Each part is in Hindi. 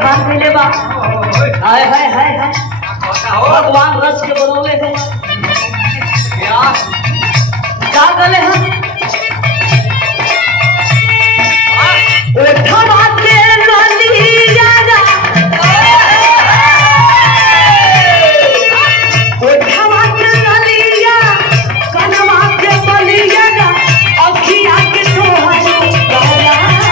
खान पीले बा हाय हाय हाय हाय भगवान रस के बनौले हैं क्या गले हैं उठवा के नलिया उठवा के नलिया कनवा के बलिया अखिया के तोहरो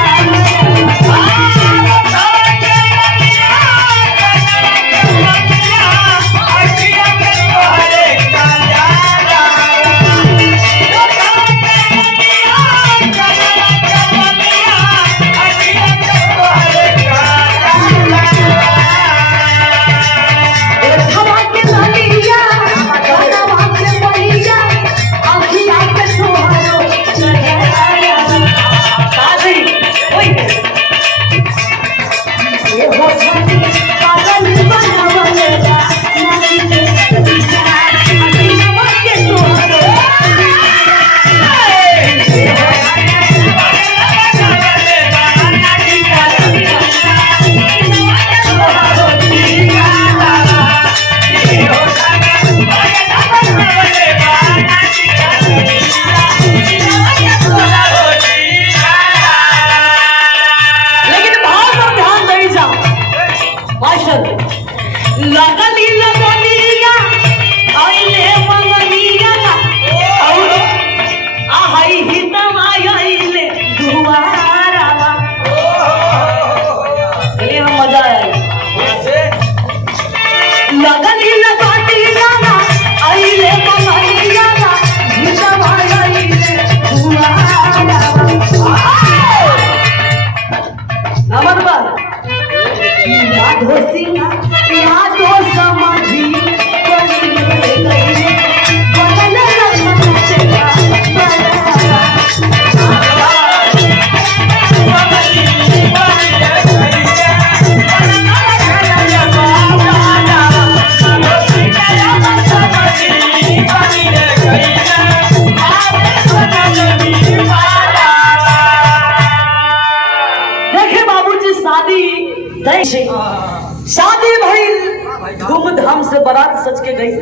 शादी भई धूमधाम से बारात सज के गई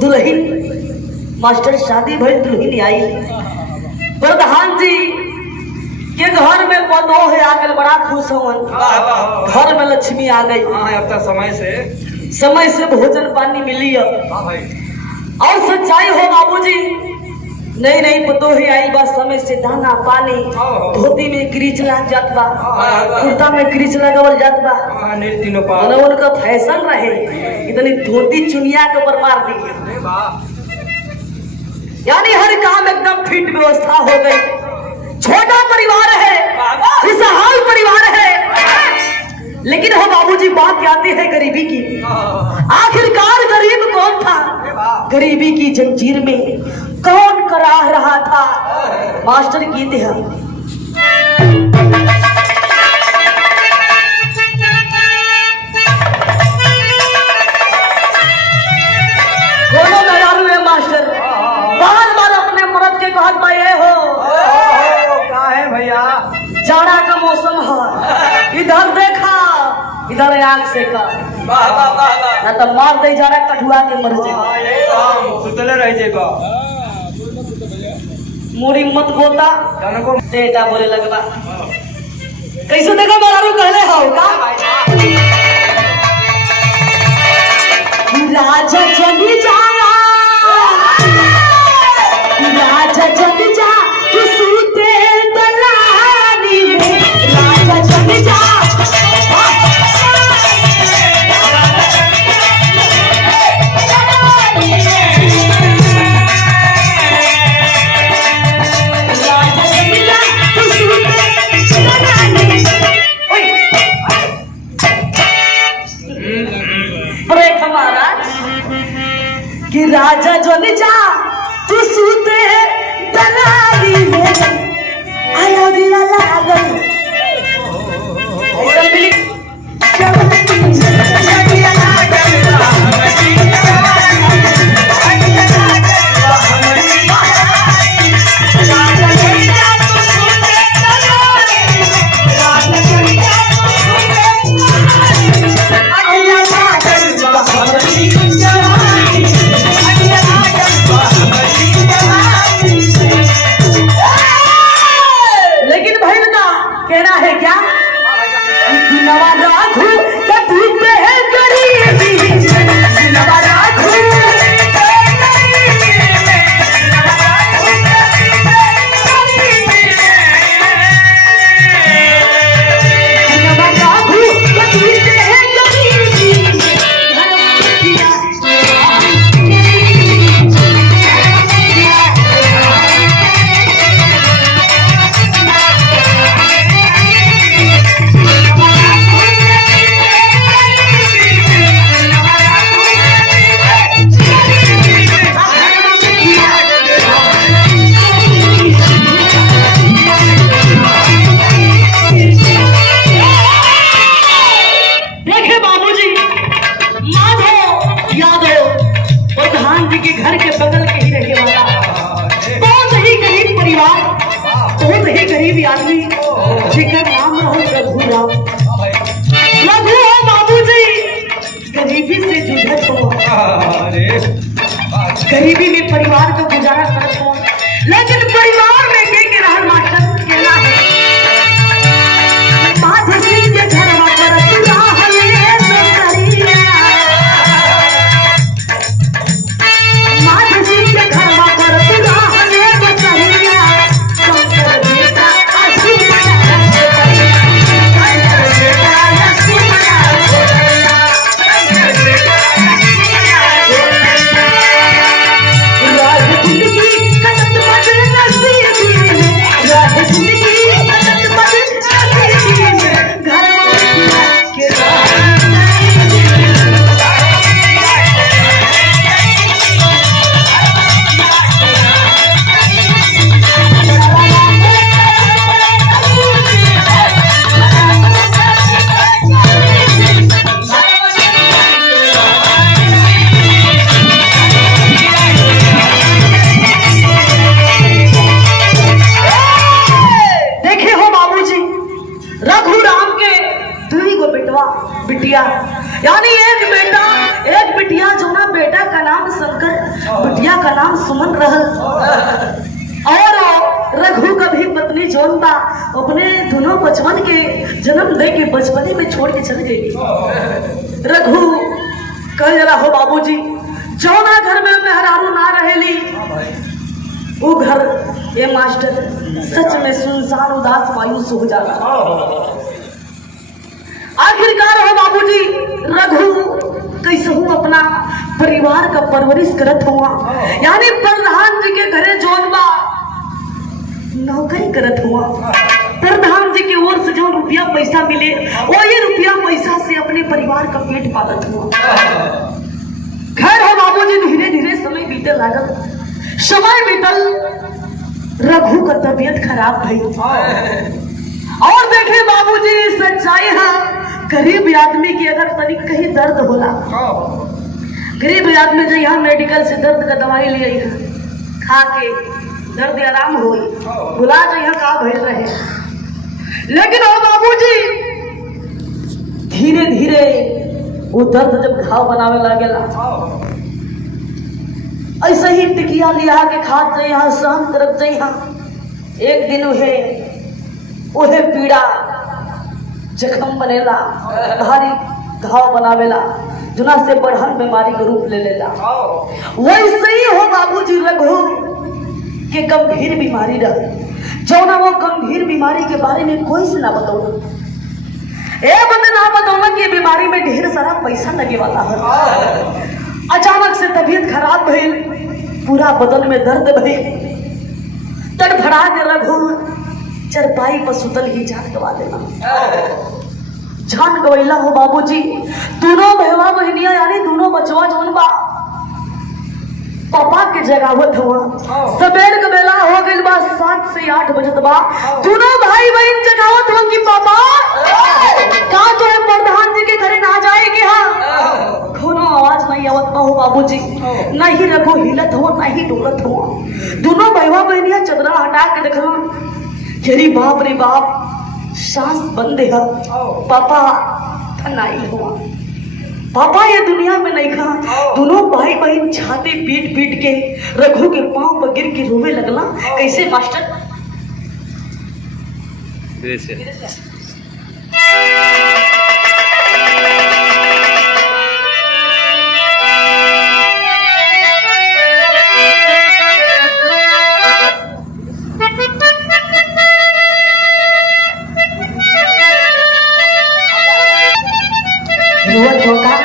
दुल्हन मास्टर शादी भई दुल्हन आई प्रधान जी के घर में पदोह है आगल बड़ा खुश होवन घर में लक्ष्मी आ गई समय से भोजन पानी मिली और सच्चाई हो बाबूजी नहीं नहीं पतो ही आई बस समय से दाना पानी धोती में क्रीच लग जात बा कुर्ता में क्रीच लगावल जात बा उनका फैशन रहे इतनी धोती चुनिया के ऊपर मार दी यानी हर काम एकदम फिट व्यवस्था हो गई छोटा परिवार है खुशहाल परिवार है लेकिन हो बाबूजी बात आती है गरीबी की आखिरकार गरीब कौन था गरीबी की जंजीर में कौन करा रहा था मास्टर गीत है दोनों मैदान में मास्टर बार बार अपने मर्द के कहत भाई हो का है भैया जाड़ा का मौसम है इधर देखा इधर आग से का ना तो मार दे जाड़ा कठुआ के मर जाए सुतले रह जाएगा मुड़ी मत बोता बेटा बोले लगवा कैसे देखा मारू कहले हो का राजा चली जा राजा चली जा तू सूते दलानी में राजा चली जा कि राजा जो जा तू सूते दलाली में आया दिला लागल ऐसा मिली दिलवा राखू कभी है गरीबी दिलवा राखू गरीब आदमी जिकर नाम रहो रघुराम रघु हो बाबूजी गरीबी से जूझत हो गरीबी में परिवार को गुजारा करत हो लेकिन परिवार में के रहन मास्टर केला है माझ सिंह के घर में करत रहले नौकरिया माझ सिंह के घर में करत रहले नौकरिया बिटिया यानी एक बेटा एक बिटिया जो ना बेटा का नाम शंकर बिटिया का नाम सुमन रहल और रघु का भी पत्नी जोन बा अपने दोनों बचपन के जन्म दे के बचपने में छोड़ के चल गई रघु कह जरा हो बाबूजी जौना घर में मेहरारू ना रहेली वो घर ये मास्टर सच में सुनसान उदास मायूस हो जाला आखिरकार हो बाबूजी रघु कैसे हूँ अपना परिवार का परवरिश करत हुआ यानी प्रधान जी के घरे जोन बा नौकरी करत हुआ प्रधान जी की ओर से जो रुपया पैसा मिले वो ये रुपया पैसा से अपने परिवार का पेट पालत हुआ खैर हो बाबूजी धीरे धीरे समय बीते लागल समय बीतल रघु का तबीयत खराब भई और देखे बाबूजी सच्चाई है गरीब आदमी की अगर तनिक कहीं दर्द होला गरीब आदमी जो यहाँ मेडिकल से दर्द का दवाई लिए खा के दर्द आराम हो बुला जो यहाँ का भइल रहे लेकिन ओ बाबूजी धीरे धीरे वो दर्द जब घाव बनावे लगेला ऐसे ही टिकिया लिया के खात जाए यहाँ सहन करत जाए यहाँ एक दिन उहे पीड़ा जख्म बनेला भारी घाव बनावेला जुना से बढ़न बीमारी के रूप ले लेला वैसे ही हो बाबूजी रघु के गंभीर बीमारी रहे जो ना वो गंभीर बीमारी के बारे में कोई से ना बताओ ए बंदे ना बताओ कि बीमारी में ढेर सारा पैसा लगे वाला है अचानक से तबीयत खराब भइल पूरा बदन में दर्द भइल तड़फड़ा के रघु चरपाई पर सुतल ही जान गवा देना जान गवैला हो बाबूजी दोनों बहवा बहनिया यानी दोनों बचवा जोन बा पापा के जगावत हुआ सवेर के बेला हो गई बा 7 से 8 बजत बा दोनों भाई बहन जगावत हो कि पापा का तो है प्रधान जी के घरे ना जाएगी हाँ कोनो आवाज नहीं आवत बा हो बाबूजी नहीं रघु हिलत हो नहीं डोलत हो दोनों बहवा बहनिया चदरा हटा के देखलो तेरी बाप रे बाप सांस बंद है पापा थनाई हुआ पापा ये दुनिया में नहीं खा दोनों भाई बहन छाती पीट पीट के रघु के पांव पर गिर के रोवे लगला कैसे मास्टर बचुअत होगा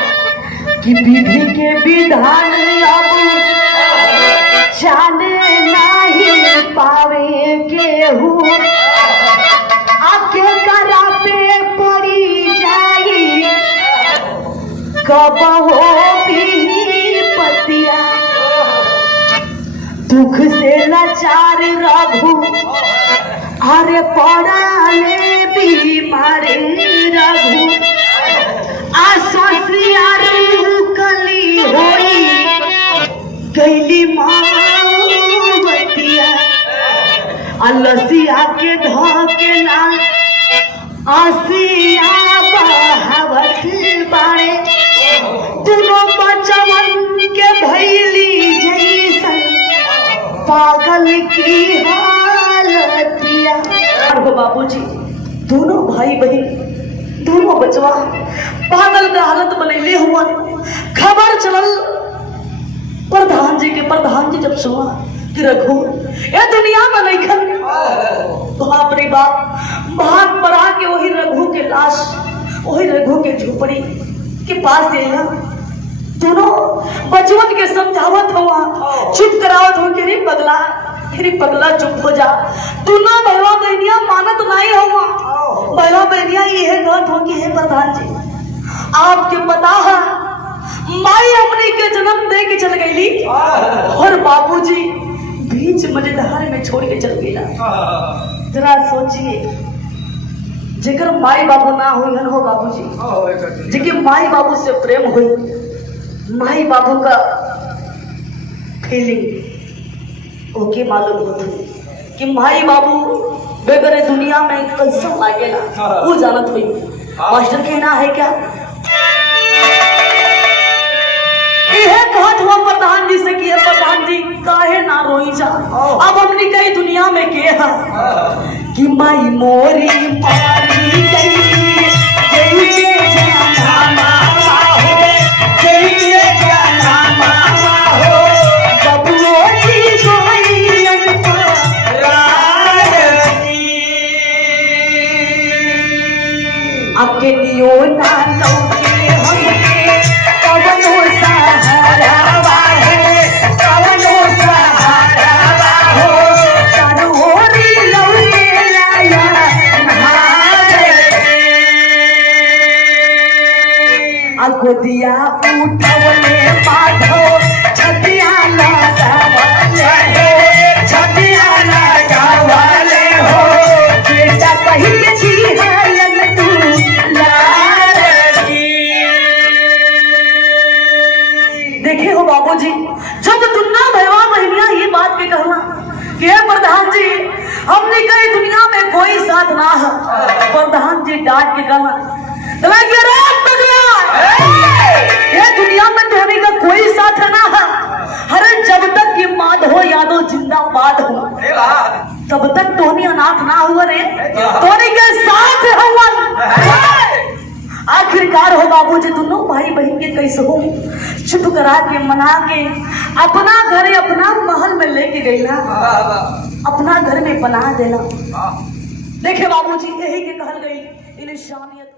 कि विधि के विधान अब जाने नहीं पावे केहू आके करा पे पड़ी जाई कब हो पतिया दुख से लाचार रघु अरे पड़ाले बीमारे रघु आससियारू कली होई कैली मावतिया अलसिया के धकेला आसिया बहावत बाड़े दोनों बचवन के भैली जैसन पागल की हालतिया। और बाबूजी दोनों भाई बहन दोनों बचवा पागल का हालत बनैले हुआ खबर चलल प्रधान जी जब सुना कि रघु ये दुनिया में नहीं खन तो बाप रे बाप भाग पड़ा के वही रघु के लाश वही रघु के झोपड़ी के पास देना दोनों बचवन के समझावत हुआ चुप करावत हो कि रे पगला चुप हो जा दोनों भैया बहनिया मानत नहीं हुआ भैया बहनिया ये गत हो कि हे प्रधान जी आपके पता है माई अपने के जन्म दे के चल गई और बाबूजी बीच मजेदार में छोड़ के चल गया। जरा सोचिए जेकर माई बाबू ना हुई हो बाबूजी जेके माई बाबू से प्रेम हुई माई बाबू का फीलिंग ओके मालूम होती कि माई बाबू बेगर दुनिया में कैसा लागेला वो जानत हुई। मास्टर कहना है क्या यह कहत हुआ प्रधान जी से कि प्रधान जी काहे ना रोई जा अब हमने कई दुनिया में के कि माई मोरी मारी गई आपके नियो ना लौके हमके कवनो सहारा है कवनो सहारा हो सरोरी लौके लाया आको दिया उठवले माधो छतिया लगावले हो छतिया लगावले हो बेटा कहीं के जीवन तू देखे हो बाबूजी जब दुनिया भैया बहनिया ये बात भी कहना कि प्रधान जी हमने कई दुनिया में कोई साथ ना है प्रधान जी डांट के कहना ये दुनिया में तुम्हें का कोई साथ ना है अरे जब तक ये माधव यादव जिंदाबाद हो तब तक टोनी अनाथ ना हुआ रे टोनी के साथ हुआ आखिरकार हो बाबूजी दोनों भाई बहन के कैसे हो चुप करा के मना के अपना घर अपना महल में लेके गई ना अपना घर में बना देना। देखे बाबूजी यही के कहल गई इंसानियत।